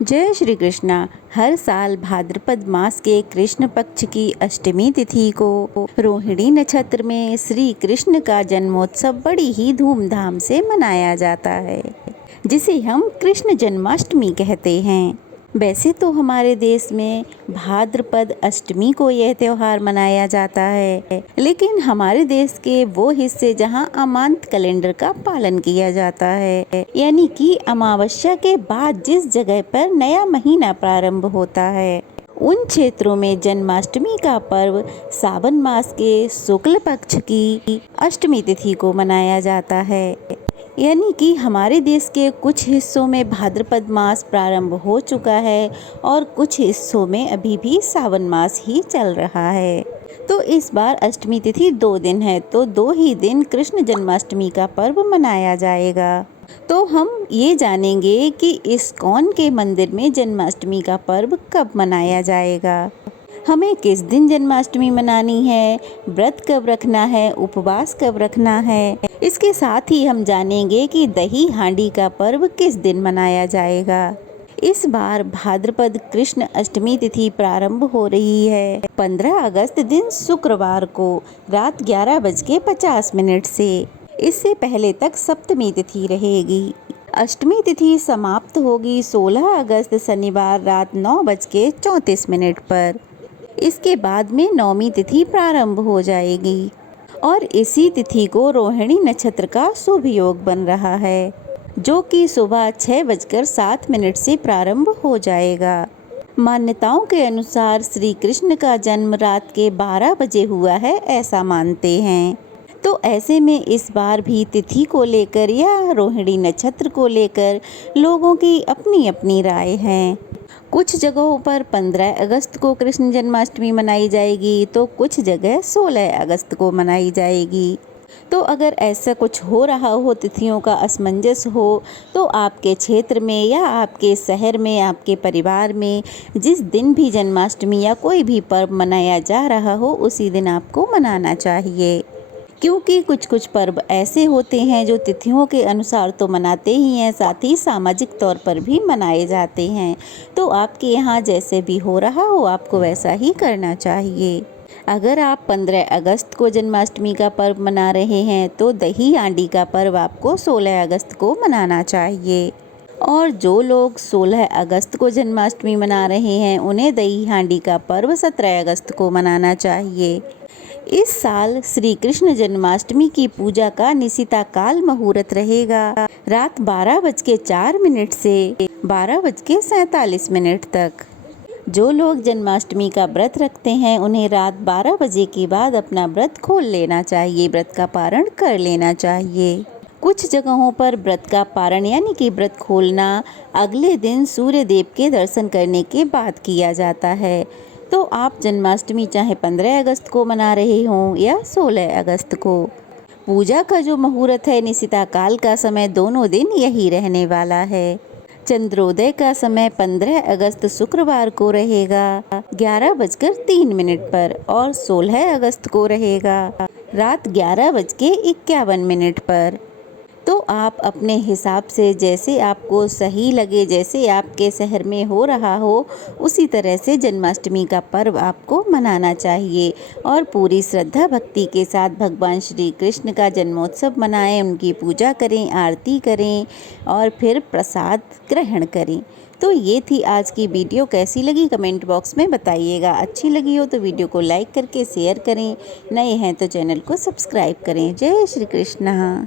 जय श्री कृष्णा। हर साल भाद्रपद मास के कृष्ण पक्ष की अष्टमी तिथि को रोहिणी नक्षत्र में श्री कृष्ण का जन्मोत्सव बड़ी ही धूमधाम से मनाया जाता है, जिसे हम कृष्ण जन्माष्टमी कहते हैं। वैसे तो हमारे देश में भाद्रपद अष्टमी को यह त्योहार मनाया जाता है, लेकिन हमारे देश के वो हिस्से जहां अमांत कैलेंडर का पालन किया जाता है, यानी कि अमावस्या के बाद जिस जगह पर नया महीना प्रारंभ होता है, उन क्षेत्रों में जन्माष्टमी का पर्व सावन मास के शुक्ल पक्ष की अष्टमी तिथि को मनाया जाता है। यानी कि हमारे देश के कुछ हिस्सों में भाद्रपद मास प्रारंभ हो चुका है और कुछ हिस्सों में अभी भी सावन मास ही चल रहा है। तो इस बार अष्टमी तिथि 2 दिन है, तो 2 ही दिन कृष्ण जन्माष्टमी का पर्व मनाया जाएगा। तो हम ये जानेंगे कि इस्कॉन के मंदिर में जन्माष्टमी का पर्व कब मनाया जाएगा, हमें किस दिन जन्माष्टमी मनानी है, व्रत कब रखना है, उपवास कब रखना है। इसके साथ ही हम जानेंगे कि दही हांडी का पर्व किस दिन मनाया जाएगा। इस बार भाद्रपद कृष्ण अष्टमी तिथि प्रारंभ हो रही है 15 अगस्त दिन शुक्रवार को रात 11:50 से। इससे पहले तक सप्तमी तिथि रहेगी। अष्टमी तिथि समाप्त होगी 16 अगस्त शनिवार रात 9:34 पर। इसके बाद में नौमी तिथि प्रारंभ हो जाएगी और इसी तिथि को रोहिणी नक्षत्र का शुभ योग बन रहा है, जो कि सुबह 6:07 से प्रारंभ हो जाएगा। मान्यताओं के अनुसार श्री कृष्ण का जन्म रात के 12 बजे हुआ है, ऐसा मानते हैं। तो ऐसे में इस बार भी तिथि को लेकर या रोहिणी नक्षत्र को लेकर लोगों की अपनी अपनी राय है। कुछ जगहों पर 15 अगस्त को कृष्ण जन्माष्टमी मनाई जाएगी, तो कुछ जगह 16 अगस्त को मनाई जाएगी। तो अगर ऐसा कुछ हो रहा हो, तिथियों का असमंजस हो, तो आपके क्षेत्र में या आपके शहर में, आपके परिवार में जिस दिन भी जन्माष्टमी या कोई भी पर्व मनाया जा रहा हो, उसी दिन आपको मनाना चाहिए। क्योंकि कुछ कुछ पर्व ऐसे होते हैं जो तिथियों के अनुसार तो मनाते ही हैं, साथ ही सामाजिक तौर पर भी मनाए जाते हैं। तो आपके यहाँ जैसे भी हो रहा हो, आपको वैसा ही करना चाहिए। अगर आप 15 अगस्त को जन्माष्टमी का पर्व मना रहे हैं, तो दही हांडी का पर्व आपको 16 अगस्त को मनाना चाहिए। और जो लोग 16 अगस्त को जन्माष्टमी मना रहे हैं, उन्हें दही हांडी का पर्व 17 अगस्त को मनाना चाहिए। इस साल श्री कृष्ण जन्माष्टमी की पूजा का निशिता काल मुहूर्त रहेगा रात 12:04 से 12:47 तक। जो लोग जन्माष्टमी का व्रत रखते हैं, उन्हें रात 12 बजे के बाद अपना व्रत खोल लेना चाहिए, व्रत का पारण कर लेना चाहिए। कुछ जगहों पर व्रत का पारण यानी कि व्रत खोलना अगले दिन सूर्य देव के दर्शन करने के बाद किया जाता है। तो आप जन्माष्टमी चाहे 15 अगस्त को मना रहे हों या 16 अगस्त को, पूजा का जो मुहूर्त है, निशिता काल का समय, दोनों दिन यही रहने वाला है। चंद्रोदय का समय 15 अगस्त शुक्रवार को रहेगा 11:03 पर और 16 अगस्त को रहेगा रात 11:51 पर। तो आप अपने हिसाब से जैसे आपको सही लगे, जैसे आपके शहर में हो रहा हो, उसी तरह से जन्माष्टमी का पर्व आपको मनाना चाहिए और पूरी श्रद्धा भक्ति के साथ भगवान श्री कृष्ण का जन्मोत्सव मनाएं, उनकी पूजा करें, आरती करें और फिर प्रसाद ग्रहण करें। तो ये थी आज की वीडियो। कैसी लगी कमेंट बॉक्स में बताइएगा। अच्छी लगी हो तो वीडियो को लाइक करके शेयर करें, नए हैं तो चैनल को सब्सक्राइब करें। जय श्री कृष्ण।